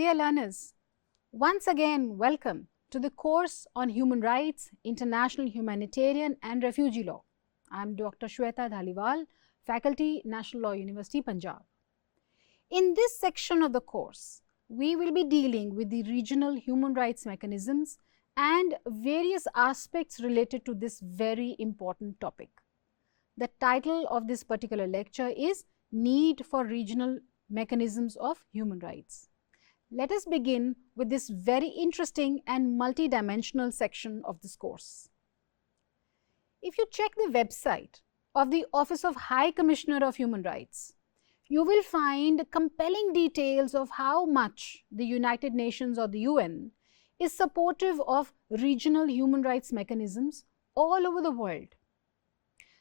Dear learners, once again welcome to the course on Human Rights, International Humanitarian and Refugee Law. I am Dr. Shweta Dhaliwal, Faculty, National Law University, Punjab. In this section of the course, we will be dealing with the regional human rights mechanisms and various aspects related to this very important topic. The title of this particular lecture is Need for Regional Mechanisms of Human Rights. Let us begin with this very interesting and multidimensional section of this course. If you check the website of the Office of High Commissioner of Human Rights, you will find compelling details of how much the United Nations or the UN is supportive of regional human rights mechanisms all over the world.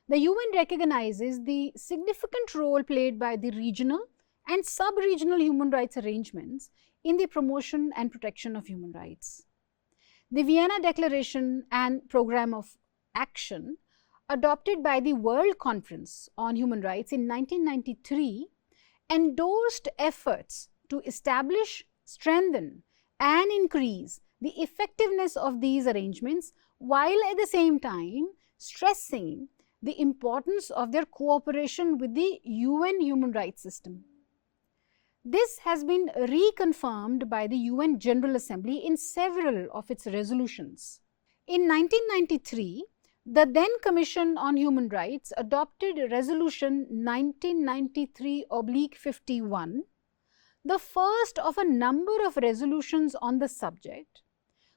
The UN recognizes the significant role played by the regional and sub-regional human rights arrangements in the promotion and protection of human rights. The Vienna Declaration and Programme of Action, adopted by the World Conference on Human Rights in 1993, endorsed efforts to establish, strengthen, and increase the effectiveness of these arrangements, while at the same time stressing the importance of their cooperation with the UN human rights system. This has been reconfirmed by the UN General Assembly in several of its resolutions. In 1993, the then Commission on Human Rights adopted Resolution 1993/51, the first of a number of resolutions on the subject,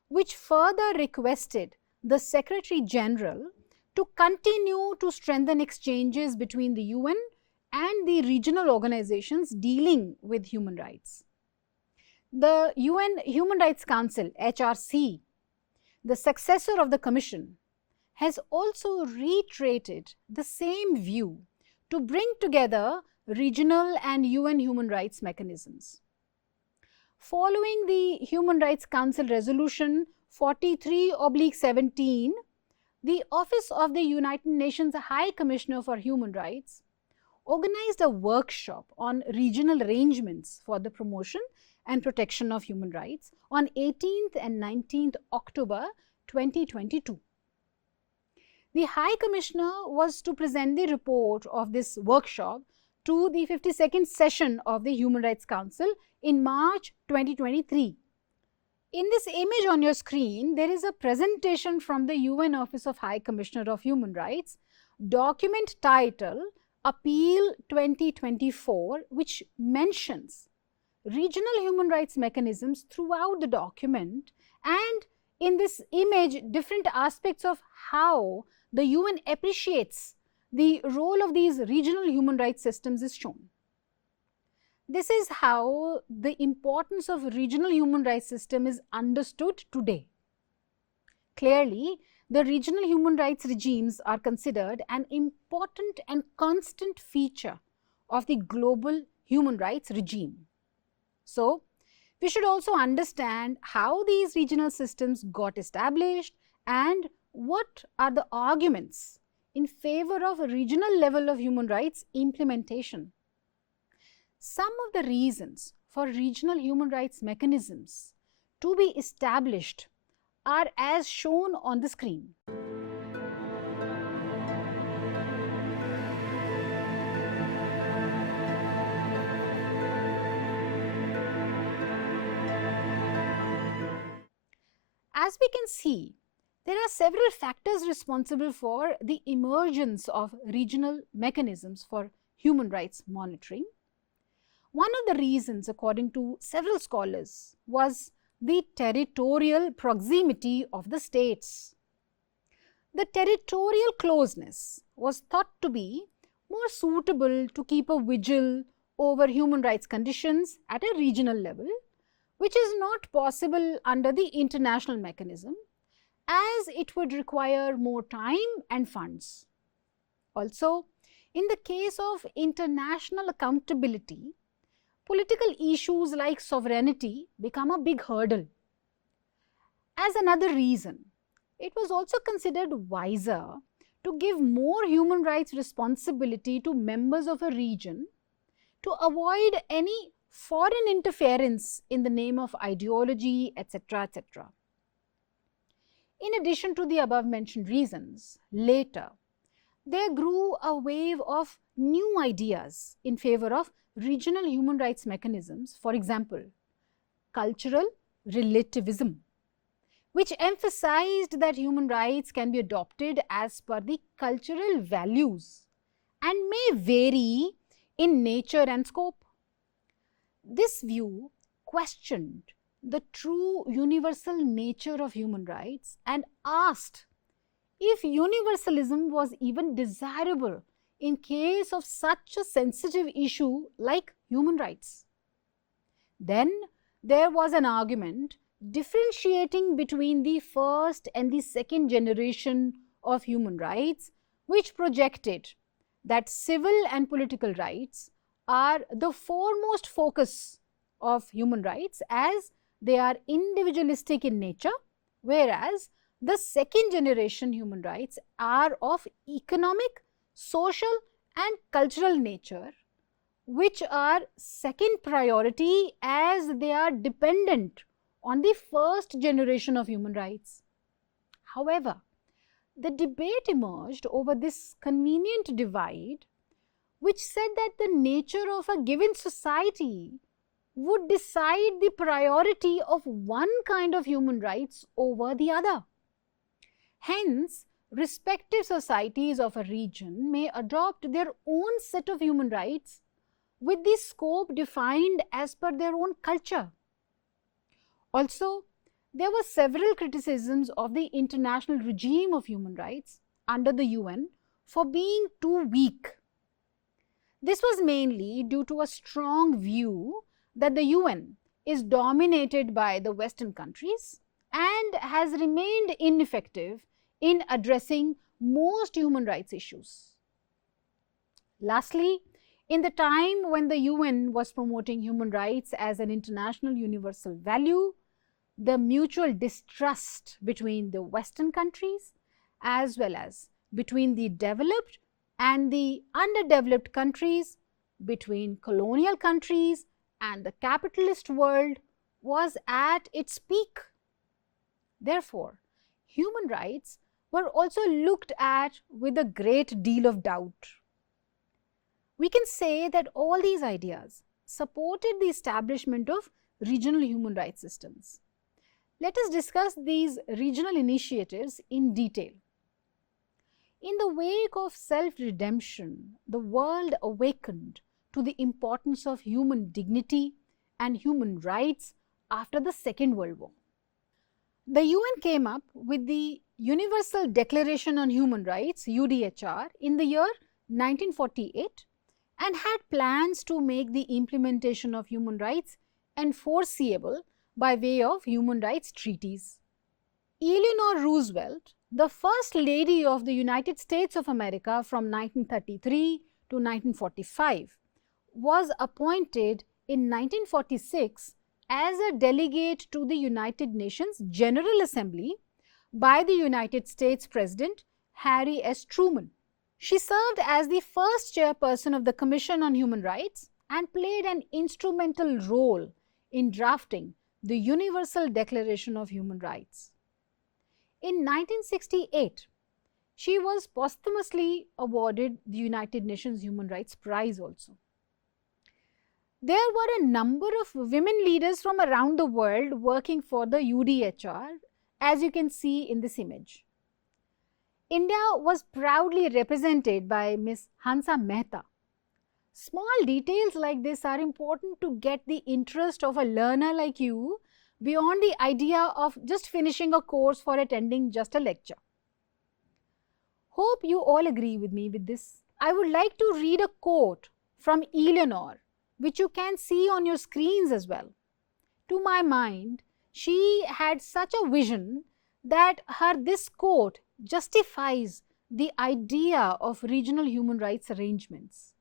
which further requested the Secretary General to continue to strengthen exchanges between the UN and the regional organizations dealing with human rights. The UN Human Rights Council, HRC, the successor of the Commission, has also reiterated the same view to bring together regional and UN human rights mechanisms. Following the Human Rights Council Resolution 43/17, the Office of the United Nations High Commissioner for Human Rights organized a workshop on regional arrangements for the promotion and protection of human rights on 18th and 19th October 2022. The High Commissioner was to present the report of this workshop to the 52nd session of the Human Rights Council in March 2023. In this image on your screen, there is a presentation from the UN Office of High Commissioner of Human Rights, document title Appeal 2024, which mentions regional human rights mechanisms throughout the document, and in this image, different aspects of how the UN appreciates the role of these regional human rights systems is shown. This is how the importance of regional human rights system is understood today. Clearly, the regional human rights regimes are considered an important and constant feature of the global human rights regime. So, we should also understand how these regional systems got established and what are the arguments in favor of a regional level of human rights implementation. Some of the reasons for regional human rights mechanisms to be established are as shown on the screen. As we can see, there are several factors responsible for the emergence of regional mechanisms for human rights monitoring. One of the reasons, according to several scholars, was the territorial proximity of the states. The territorial closeness was thought to be more suitable to keep a vigil over human rights conditions at a regional level, which is not possible under the international mechanism, as it would require more time and funds. Also, in the case of international accountability, political issues like sovereignty become a big hurdle. As another reason, it was also considered wiser to give more human rights responsibility to members of a region to avoid any foreign interference in the name of ideology, etc., etc. In addition to the above mentioned reasons, later there grew a wave of new ideas in favor of regional human rights mechanisms, for example, cultural relativism, which emphasized that human rights can be adopted as per the cultural values and may vary in nature and scope. This view questioned the true universal nature of human rights and asked if universalism was even desirable in case of such a sensitive issue like human rights. Then there was an argument differentiating between the first and the second generation of human rights, which projected that civil and political rights are the foremost focus of human rights as they are individualistic in nature, whereas the second generation human rights are of economic, social and cultural nature, which are second priority as they are dependent on the first generation of human rights. However, the debate emerged over this convenient divide, which said that the nature of a given society would decide the priority of one kind of human rights over the other. Hence, respective societies of a region may adopt their own set of human rights with the scope defined as per their own culture. Also, there were several criticisms of the international regime of human rights under the UN for being too weak. This was mainly due to a strong view that the UN is dominated by the Western countries and has remained ineffective in addressing most human rights issues. Lastly, in the time when the UN was promoting human rights as an international universal value, the mutual distrust between the Western countries as well as between the developed and the underdeveloped countries, between colonial countries and the capitalist world was at its peak. Therefore, human rights were also looked at with a great deal of doubt. We can say that all these ideas supported the establishment of regional human rights systems. Let us discuss these regional initiatives in detail. In the wake of self-redemption, the world awakened to the importance of human dignity and human rights after the Second World War. The UN came up with the Universal Declaration on Human Rights, UDHR, in the year 1948 and had plans to make the implementation of human rights enforceable by way of human rights treaties. Eleanor Roosevelt, the First Lady of the United States of America from 1933 to 1945, was appointed in 1946 as a delegate to the United Nations General Assembly by the United States President Harry S. Truman. She served as the first chairperson of the Commission on Human Rights and played an instrumental role in drafting the Universal Declaration of Human Rights. In 1968, she was posthumously awarded the United Nations Human Rights Prize also. There were a number of women leaders from around the world working for the UDHR, as you can see in this image. India was proudly represented by Ms. Hansa Mehta. Small details like this are important to get the interest of a learner like you beyond the idea of just finishing a course for attending just a lecture. Hope you all agree with me with this. I would like to read a quote from Eleanor, which you can see on your screens as well. To my mind, she had such a vision that this quote justifies the idea of regional human rights arrangements.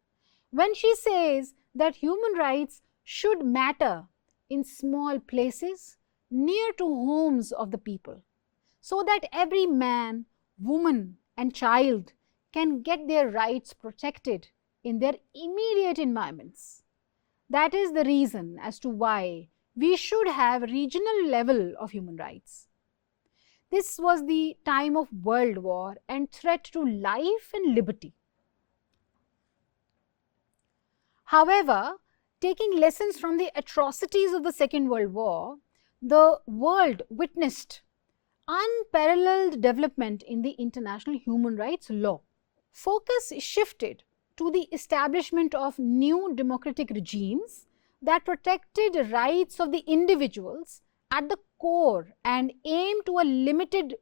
When she says that human rights should matter in small places near to homes of the people, so that every man, woman and child can get their rights protected in their immediate environments. That is the reason as to why we should have regional level of human rights. This was the time of World War and threat to life and liberty. However, taking lessons from the atrocities of the Second World War, the world witnessed unparalleled development in the international human rights law. Focus shifted to the establishment of new democratic regimes that protected rights of the individuals at the core and aimed to a limited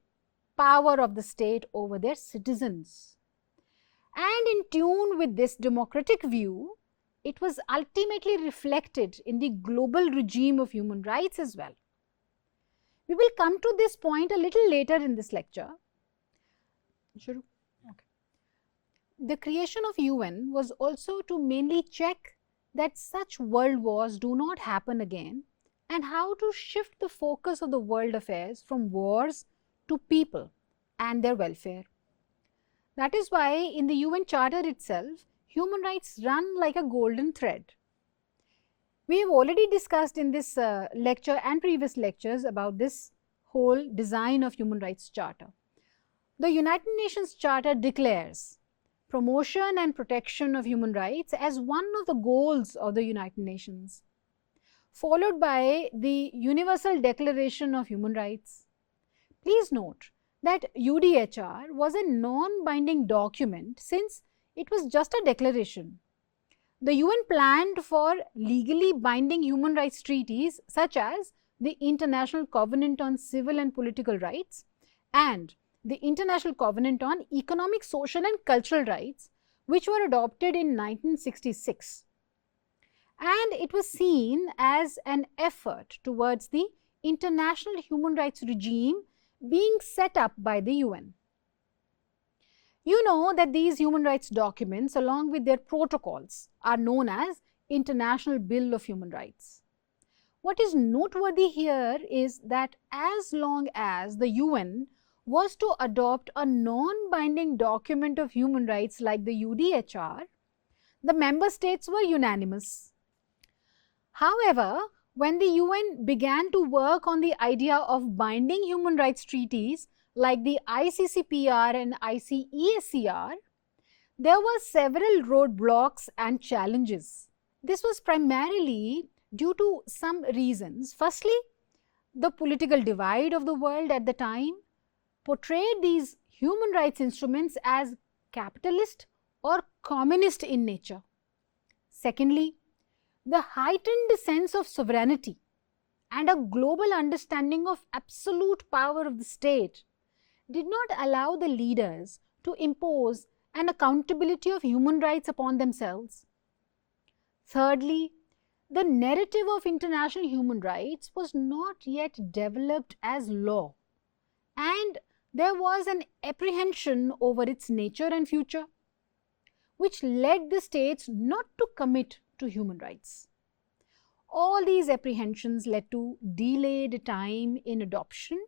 power of the state over their citizens. And in tune with this democratic view, it was ultimately reflected in the global regime of human rights as well. We will come to this point a little later in this lecture. Sure. Okay. The creation of UN was also to mainly check that such world wars do not happen again and how to shift the focus of the world affairs from wars to people and their welfare. That is why in the UN Charter itself, human rights run like a golden thread. We have already discussed in this lecture and previous lectures about this whole design of Human Rights Charter. The United Nations Charter declares promotion and protection of human rights as one of the goals of the United Nations, followed by the Universal Declaration of Human Rights. Please note that UDHR was a non-binding document since it was just a declaration. The UN planned for legally binding human rights treaties such as the International Covenant on Civil and Political Rights and the International Covenant on Economic, Social and Cultural Rights, which were adopted in 1966. And it was seen as an effort towards the international human rights regime being set up by the UN. You know that these human rights documents, along with their protocols, are known as International Bill of Human Rights. What is noteworthy here is that as long as the UN was to adopt a non-binding document of human rights like the UDHR, the member states were unanimous. However, when the UN began to work on the idea of binding human rights treaties like the ICCPR and ICESCR, there were several roadblocks and challenges. This was primarily due to some reasons. Firstly, the political divide of the world at the time portrayed these human rights instruments as capitalist or communist in nature. Secondly, the heightened sense of sovereignty and a global understanding of absolute power of the state did not allow the leaders to impose an accountability of human rights upon themselves. Thirdly, the narrative of international human rights was not yet developed as law, and there was an apprehension over its nature and future, which led the states not to commit to human rights. All these apprehensions led to delayed time in adoption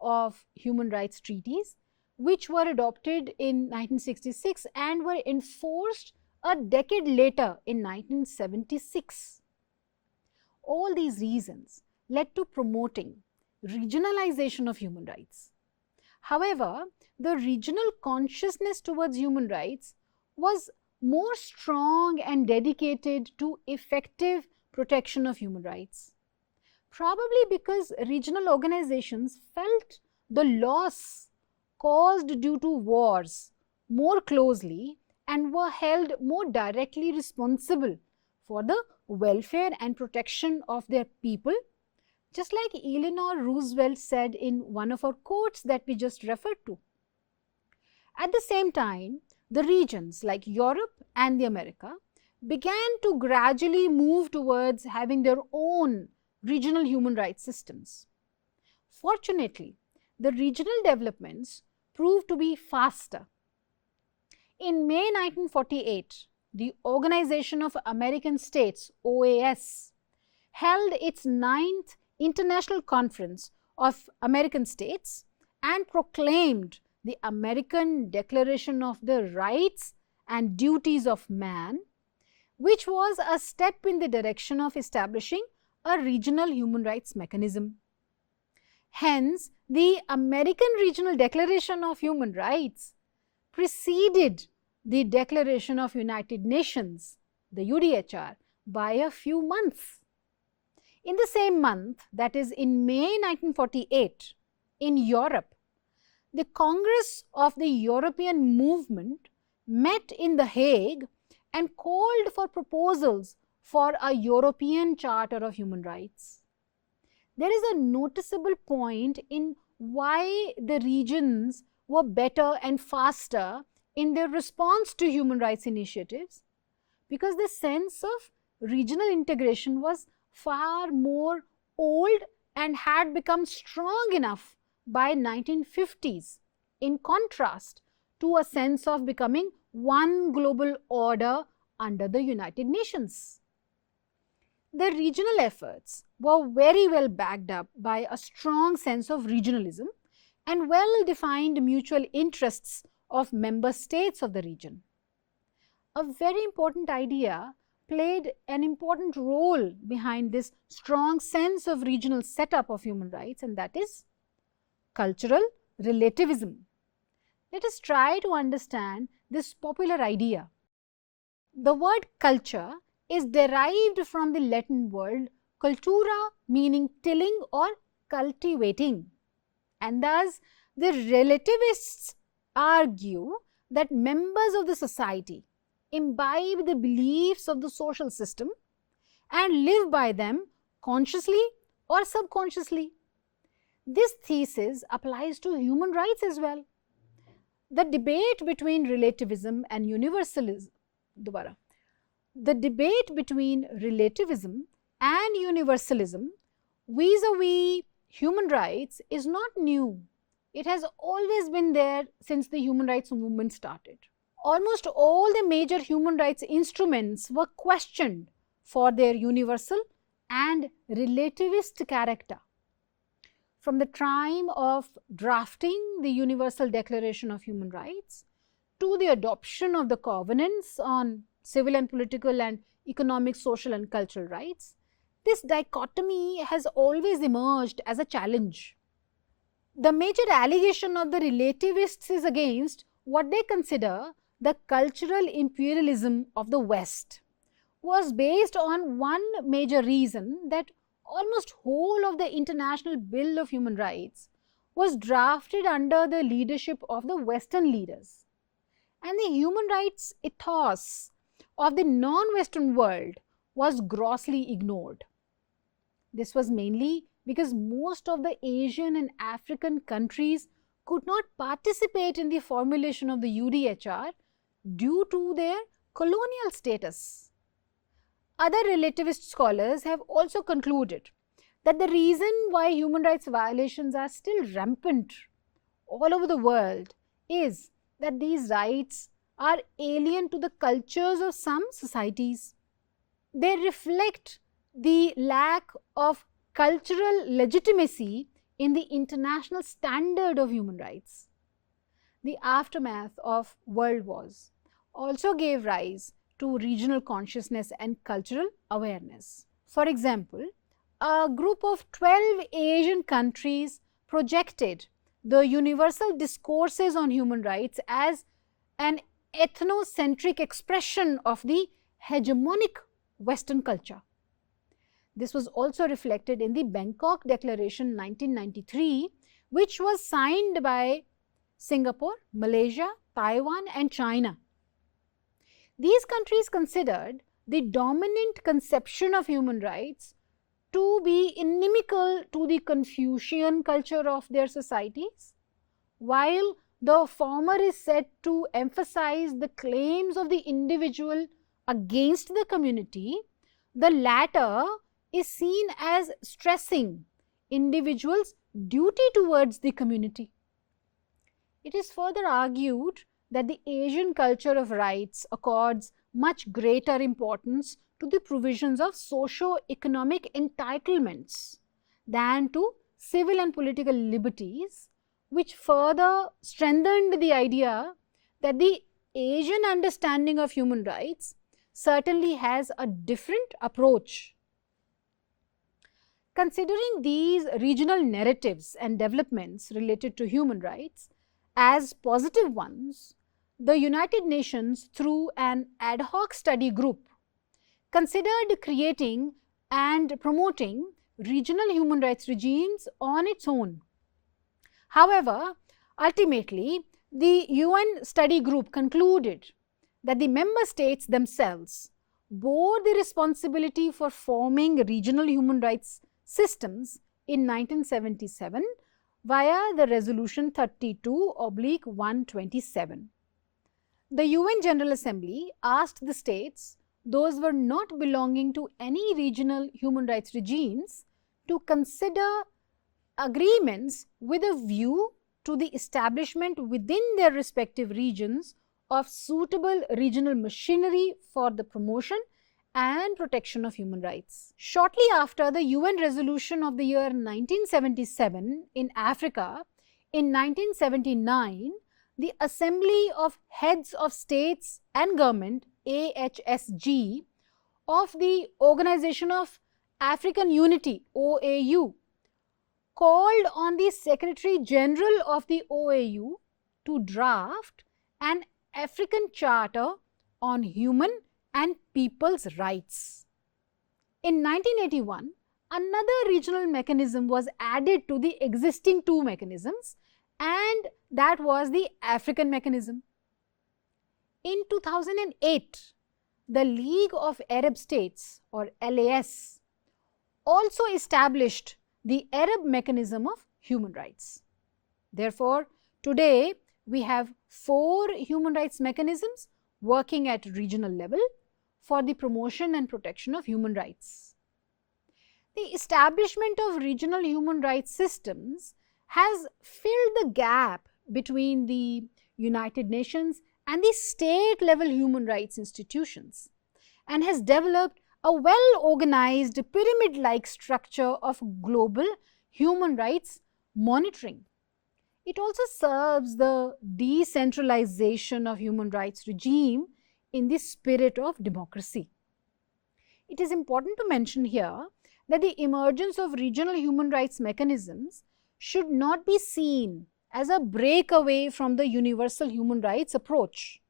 of human rights treaties, which were adopted in 1966 and were enforced a decade later in 1976. All these reasons led to promoting regionalization of human rights. However, the regional consciousness towards human rights was more strong and dedicated to effective protection of human rights, probably because regional organizations felt the loss caused due to wars more closely and were held more directly responsible for the welfare and protection of their people, just like Eleanor Roosevelt said in one of our quotes that we just referred to. At the same time, the regions like Europe and the America began to gradually move towards having their own regional human rights systems. Fortunately, the regional developments proved to be faster. In May 1948, the Organization of American States, OAS, held its 9th International Conference of American States and proclaimed the American Declaration of the Rights and Duties of Man, which was a step in the direction of establishing a regional human rights mechanism. Hence, the American Regional Declaration of Human Rights preceded the Declaration of United Nations, the UDHR, by a few months. In the same month, that is in May 1948, in Europe, the Congress of the European Movement met in The Hague and called for proposals for a European Charter of Human Rights. There is a noticeable point in why the regions were better and faster in their response to human rights initiatives, because the sense of regional integration was far more old and had become strong enough by 1950s, in contrast to a sense of becoming one global order under the United Nations. The regional efforts were very well backed up by a strong sense of regionalism and well-defined mutual interests of member states of the region. A very important idea played an important role behind this strong sense of regional setup of human rights, and that is cultural relativism. Let us try to understand this popular idea. The word culture is derived from the Latin word cultura, meaning tilling or cultivating, and thus the relativists argue that members of the society imbibe the beliefs of the social system and live by them consciously or subconsciously. This thesis applies to human rights as well. The debate between relativism and universalism, vis-a-vis human rights is not new. It has always been there since the human rights movement started. Almost all the major human rights instruments were questioned for their universal and relativist character. From the time of drafting the Universal Declaration of Human Rights to the adoption of the covenants on civil and political and economic, social and cultural rights, this dichotomy has always emerged as a challenge. The major allegation of the relativists is against what they consider the cultural imperialism of the West, was based on one major reason that almost whole of the International Bill of Human Rights was drafted under the leadership of the Western leaders, and the human rights ethos of the non-Western world was grossly ignored. This was mainly because most of the Asian and African countries could not participate in the formulation of the UDHR due to their colonial status. Other relativist scholars have also concluded that the reason why human rights violations are still rampant all over the world is that these rights are alien to the cultures of some societies. They reflect the lack of cultural legitimacy in the international standard of human rights. The aftermath of world wars also gave rise to regional consciousness and cultural awareness. For example, a group of 12 Asian countries projected the universal discourses on human rights as an ethnocentric expression of the hegemonic Western culture. This was also reflected in the Bangkok Declaration 1993, which was signed by Singapore, Malaysia, Taiwan and China. These countries considered the dominant conception of human rights to be inimical to the Confucian culture of their societies, while the former is said to emphasize the claims of the individual against the community. The latter is seen as stressing individuals' duty towards the community. It is further argued that the Asian culture of rights accords much greater importance to the provisions of socio-economic entitlements than to civil and political liberties, which further strengthened the idea that the Asian understanding of human rights certainly has a different approach. Considering these regional narratives and developments related to human rights as positive ones, the United Nations, through an ad hoc study group, considered creating and promoting regional human rights regimes on its own. However, ultimately, the UN study group concluded that the member states themselves bore the responsibility for forming regional human rights systems in 1977 via the Resolution 32/127. The UN General Assembly asked the states, those were not belonging to any regional human rights regimes, to consider agreements with a view to the establishment within their respective regions of suitable regional machinery for the promotion and protection of human rights. Shortly after the UN resolution of the year 1977 in Africa, in 1979, the Assembly of Heads of States and Government, AHSG, of the Organization of African Unity, OAU, called on the Secretary General of the OAU to draft an African Charter on Human and People's Rights. In 1981, another regional mechanism was added to the existing two mechanisms, and that was the African mechanism. In 2008, the League of Arab States, or LAS, also established the Arab mechanism of human rights. Therefore, today we have 4 human rights mechanisms working at regional level for the promotion and protection of human rights. The establishment of regional human rights systems has filled the gap between the United Nations and the state level human rights institutions, and has developed a well-organized pyramid-like structure of global human rights monitoring. It also serves the decentralization of human rights regime in the spirit of democracy. It is important to mention here that the emergence of regional human rights mechanisms should not be seen as a breakaway from the universal human rights approach.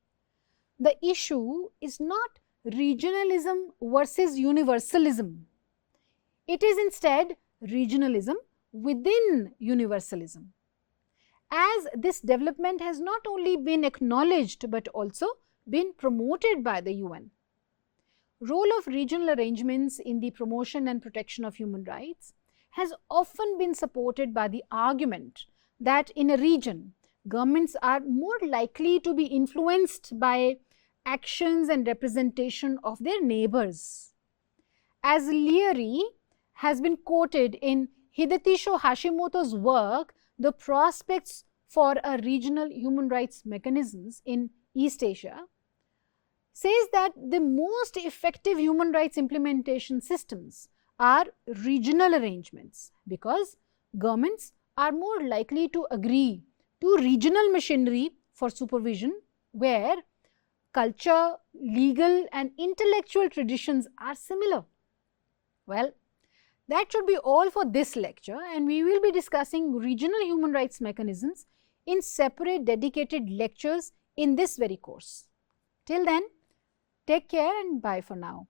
The issue is not regionalism versus universalism. It is instead regionalism within universalism. As this development has not only been acknowledged but also been promoted by the UN. Role of regional arrangements in the promotion and protection of human rights has often been supported by the argument that in a region, governments are more likely to be influenced by actions and representation of their neighbors. As Leary has been quoted in Hidetisho Hashimoto's work, The Prospects for a Regional Human Rights Mechanisms in East Asia, says that the most effective human rights implementation systems are regional arrangements because governments are more likely to agree to regional machinery for supervision where culture, legal and intellectual traditions are similar. Well, that should be all for this lecture, and we will be discussing regional human rights mechanisms in separate dedicated lectures in this very course. Till then, take care and bye for now.